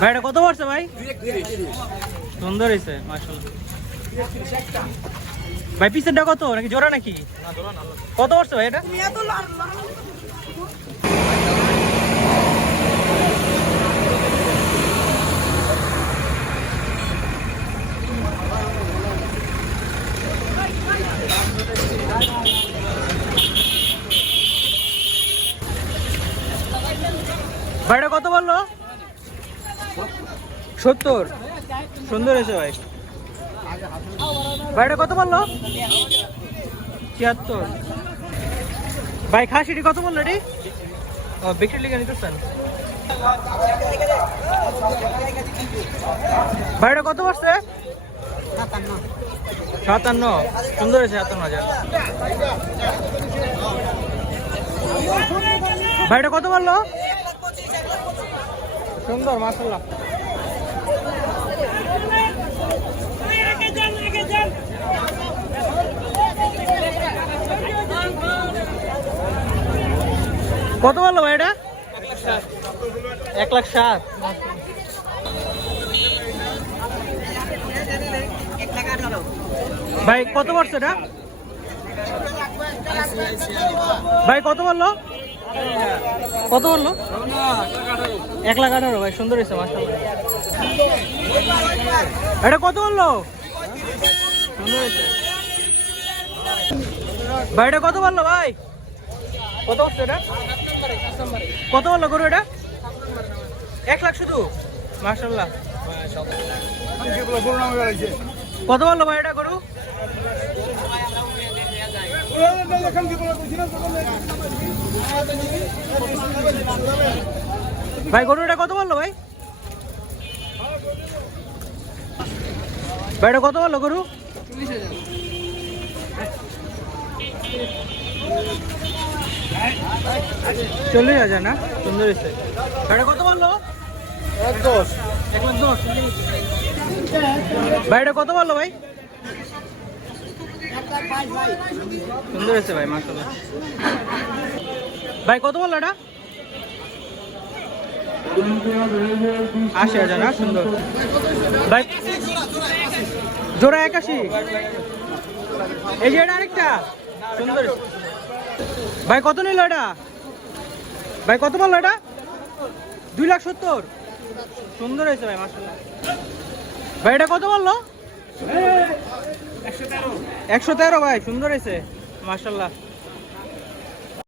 ভাই এটা কত পড়ছে ভাই? সুন্দর হয়েছে মাশাআল্লাহ। ভাই পিসেরটা কত নাকি জোড়া নাকি? কত পড়ছে ভাই এটা? ভাইটা কত বললো? 70। সুন্দর হয়েছে ভাই। ভাইটা কত বললো? 76। ভাই খাসিটি কত বললো এটি? ও বিক্রি লিখে নিতেছেন। ভাইটা কত পড়ছে? 57। সুন্দর হয়েছে 57,000। ভাইটা কত বললো? সুন্দর মাশাআল্লাহ। কত বললো ভাই এটা? 1,07,000। ভাই কত পড়ছে এটা? ভাই কত বললো? কত বললো? 1,18,000 ভাই। সুন্দর হয়েছে মাশাআল্লাহ। এটা কত বললো? সুন্দর হয়েছে ভাই। এটা কত বললো ভাই? কত বলছে এটা? কত বললো গরু এটা? 1 লাখ শুধু মাশাআল্লাহ। কত বললো ভাই এটা গরু? ভাই গরুটা কত বললো ভাই? ভাই এটা কত বললো গরু? 40,000 না? সুন্দর হয়েছে। ভাইটা কত বললো? 1,10,000। 1,10,000। ভাইটা কত বললো ভাই? সুন্দর হয়েছে ভাই মাশাআল্লাহ। ভাই কত বললো এটা? 80,000 না? সুন্দর ভাই। জোড়া 81। এই যে এটা আরেকটা সুন্দর। ভাই কত নিল এটা? ভাই কত বললো এটা? 2,70,000। সুন্দর হয়েছে ভাই মাশাআল্লাহ। ভাই এটা কত বললো? 113 ভাই। সুন্দর হয়েছে মাশাআল্লাহ।